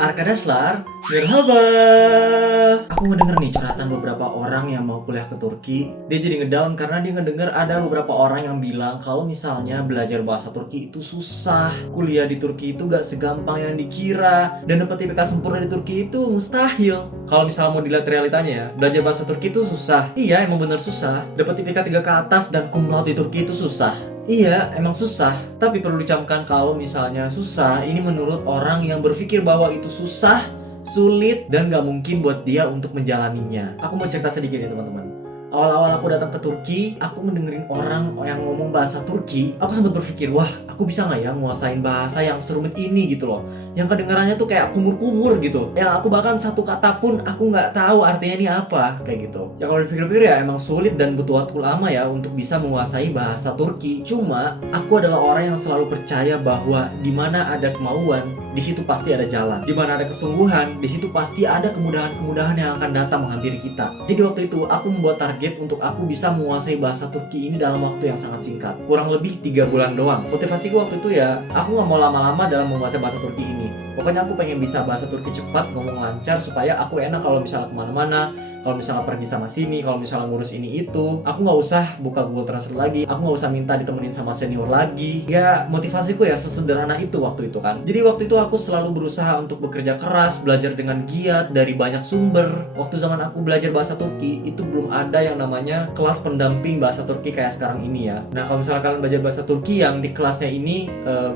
Arkadaşlar, merhaba. Aku ngedenger nih curhatan beberapa orang yang mau kuliah ke Turki. Dia jadi ngedown karena dia ngedenger ada beberapa orang yang bilang kalau misalnya belajar bahasa Turki itu susah, kuliah di Turki itu gak segampang yang dikira, dan dapat IPK sempurna di Turki itu mustahil. Kalau misalnya mau dilihat realitanya ya, belajar bahasa Turki itu susah. Iya, emang bener susah. Dapat IPK 3 ke atas dan cum laude di Turki itu susah. Iya, emang susah. Tapi perlu dicamkan kalau misalnya susah, ini menurut orang yang berpikir bahwa itu susah, sulit, dan gak mungkin buat dia untuk menjalaninya. Aku mau cerita sedikit ya teman-teman. Awal-awal aku datang ke Turki, aku mendengerin orang yang ngomong bahasa Turki. Aku sempat berpikir, wah, aku bisa nggak ya nguasain bahasa yang serumit ini gitu loh. Yang kedengarannya tuh kayak kumur-kumur gitu. Yang aku bahkan satu kata pun aku nggak tahu artinya ini apa, kayak gitu. Ya kalau dipikir-pikir ya emang sulit dan butuh waktu lama ya untuk bisa menguasai bahasa Turki. Cuma aku adalah orang yang selalu percaya bahwa di mana ada kemauan, di situ pasti ada jalan. Di mana ada kesungguhan, di situ pasti ada kemudahan-kemudahan yang akan datang menghampiri kita. Jadi waktu itu aku membuat target untuk aku bisa menguasai bahasa Turki ini dalam waktu yang sangat singkat, kurang lebih 3 bulan doang. Motivasiku waktu itu ya, aku gak mau lama-lama dalam menguasai bahasa Turki ini. Pokoknya aku pengen bisa bahasa Turki cepat, ngomong lancar, supaya aku enak kalau misalnya kemana-mana, kalau misalnya pergi sama sini, kalau misalnya ngurus ini itu. Aku gak usah buka Google Translate lagi, aku gak usah minta ditemenin sama senior lagi. Ya motivasiku ya sesederhana itu waktu itu kan. Jadi waktu itu aku selalu berusaha untuk bekerja keras, belajar dengan giat dari banyak sumber. Waktu zaman aku belajar bahasa Turki, itu belum ada yang namanya kelas pendamping bahasa Turki kayak sekarang ini ya. Nah kalau misalnya kalian belajar bahasa Turki yang di kelasnya ini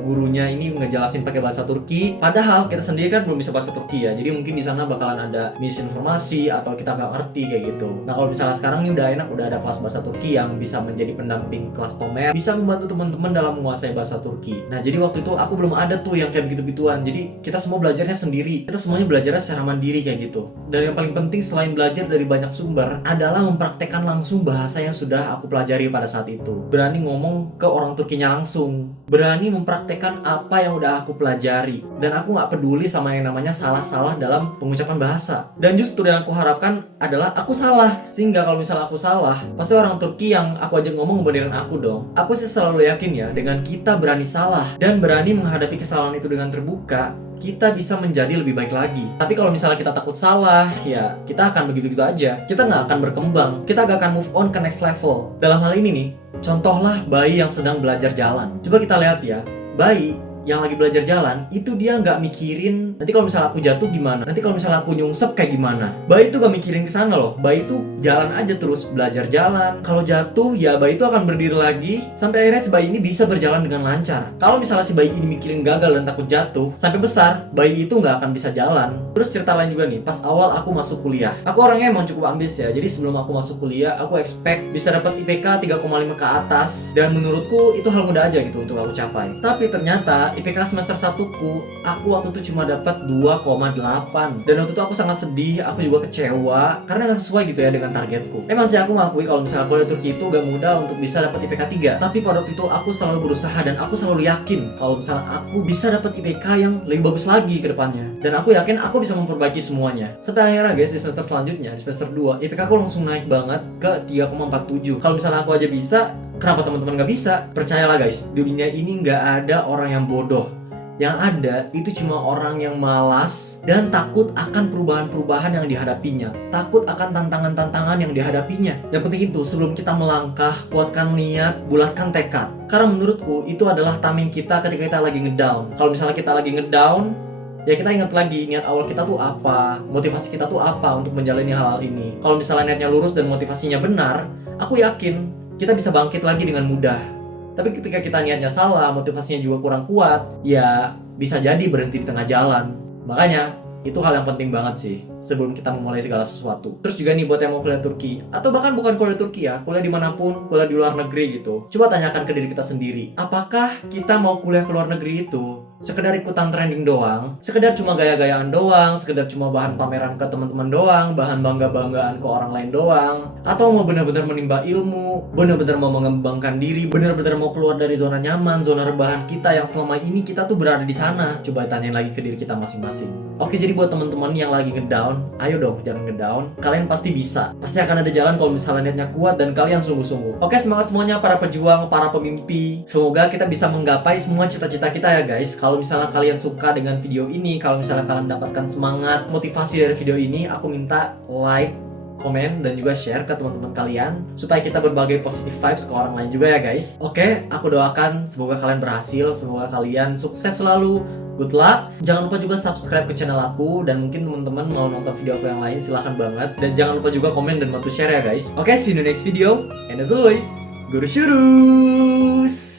gurunya ini ngejelasin pakai bahasa Turki, padahal kita sendiri kan belum bisa bahasa Turki ya. Jadi mungkin di sana bakalan ada misinformasi atau kita nggak ngerti kayak gitu. Nah kalau misalnya sekarang ini udah enak, udah ada kelas bahasa Turki yang bisa menjadi pendamping kelas Tomer, bisa membantu teman-teman dalam menguasai bahasa Turki. Nah jadi waktu itu aku belum ada tuh yang kayak begitu-gituan. Jadi kita semua belajarnya sendiri, kita semuanya belajarnya secara mandiri kayak gitu. Dan yang paling penting selain belajar dari banyak sumber adalah mempraktekkan langsung bahasa yang sudah aku pelajari pada saat itu. Berani ngomong ke orang Turkinya langsung, berani mempraktekkan apa yang udah aku pelajari, dan aku gak peduli sama yang namanya salah-salah dalam pengucapan bahasa. Dan justru yang aku harapkan adalah aku salah, sehingga kalau misalnya aku salah, pasti orang Turki yang aku ajak ngomong ngebenerin aku dong. Aku sih selalu yakin ya, dengan kita berani salah dan berani menghadapi kesalahan itu dengan terbuka, kita bisa menjadi lebih baik lagi. Tapi kalau misalnya kita takut salah, ya kita akan begitu-gitu aja. Kita nggak akan berkembang, kita nggak akan move on ke next level. Dalam hal ini nih, contohlah bayi yang sedang belajar jalan. Coba kita lihat ya, bayi yang lagi belajar jalan, itu dia nggak mikirin nanti kalau misalnya aku jatuh gimana, nanti kalau misalnya aku nyungsep kayak gimana. Bayi itu gak mikirin kesana loh. Bayi itu jalan aja terus, belajar jalan. Kalau jatuh ya bayi itu akan berdiri lagi sampai akhirnya si bayi ini bisa berjalan dengan lancar. Kalau misalnya si bayi ini mikirin gagal dan takut jatuh, sampai besar bayi itu nggak akan bisa jalan. Terus cerita lain juga nih, pas awal aku masuk kuliah, aku orangnya emang cukup ambis ya. Jadi sebelum aku masuk kuliah, aku expect bisa dapat IPK 3,5 ke atas, dan menurutku itu hal mudah aja gitu untuk aku capai. Tapi ternyata IPK semester 1ku, aku waktu itu cuma dapat 2,8. Dan waktu itu aku sangat sedih, aku juga kecewa karena gak sesuai gitu ya dengan targetku. Emang sih aku ngakui kalau misalnya kuliah Turki itu gak mudah untuk bisa dapat IPK 3. Tapi pada waktu itu aku selalu berusaha dan aku selalu yakin kalau misalnya aku bisa dapat IPK yang lebih bagus lagi ke depannya. Dan aku yakin aku bisa memperbaiki semuanya. Sampai akhirnya guys, di semester selanjutnya, di semester 2, IPK aku langsung naik banget ke 3,47. Kalau misalnya aku aja bisa, kenapa teman-teman gak bisa? Percayalah guys, di dunia ini gak ada orang yang bodoh. Yang ada itu cuma orang yang malas dan takut akan perubahan-perubahan yang dihadapinya, takut akan tantangan-tantangan yang dihadapinya. Yang penting itu sebelum kita melangkah, kuatkan niat, bulatkan tekad. Karena menurutku itu adalah tameng kita ketika kita lagi ngedown. Kalau misalnya kita lagi ngedown, ya kita ingat lagi niat awal kita tuh apa, motivasi kita tuh apa untuk menjalani hal-hal ini. Kalau misalnya niatnya lurus dan motivasinya benar, aku yakin kita bisa bangkit lagi dengan mudah. Tapi ketika kita niatnya salah, motivasinya juga kurang kuat, ya bisa jadi berhenti di tengah jalan. Makanya itu hal yang penting banget sih sebelum kita memulai segala sesuatu. Terus juga nih buat yang mau kuliah Turki, atau bahkan bukan kuliah Turki ya, kuliah dimanapun, kuliah di luar negeri gitu, coba tanyakan ke diri kita sendiri, apakah kita mau kuliah ke luar negeri itu sekedar ikutan trending doang, sekedar cuma gaya-gayaan doang, sekedar cuma bahan pameran ke teman-teman doang, bahan bangga-banggaan ke orang lain doang, atau mau benar-benar menimba ilmu, benar-benar mau mengembangkan diri, benar-benar mau keluar dari zona nyaman, zona rebahan kita yang selama ini kita tuh berada di sana. Coba tanyain lagi ke diri kita masing-masing. Oke, jadi buat teman-teman yang lagi ngedown, ngedown, ayo dong jangan ngedown. Kalian pasti bisa. Pasti akan ada jalan kalau misalnya niatnya kuat dan kalian sungguh-sungguh. Oke, semangat semuanya para pejuang, para pemimpi. Semoga kita bisa menggapai semua cita-cita kita ya guys. Kalau misalnya kalian suka dengan video ini, kalau misalnya kalian mendapatkan semangat, motivasi dari video ini, aku minta like, komen, dan juga share ke teman-teman kalian supaya kita berbagi positive vibes ke orang lain juga ya guys. Oke, aku doakan semoga kalian berhasil, semoga kalian sukses selalu. Good luck. Jangan lupa juga subscribe ke channel aku, dan mungkin teman-teman mau nonton video aku yang lain silahkan banget, dan jangan lupa juga komen dan bantu share ya guys. Oke, see you in the next video, and as always, Guru Shurus.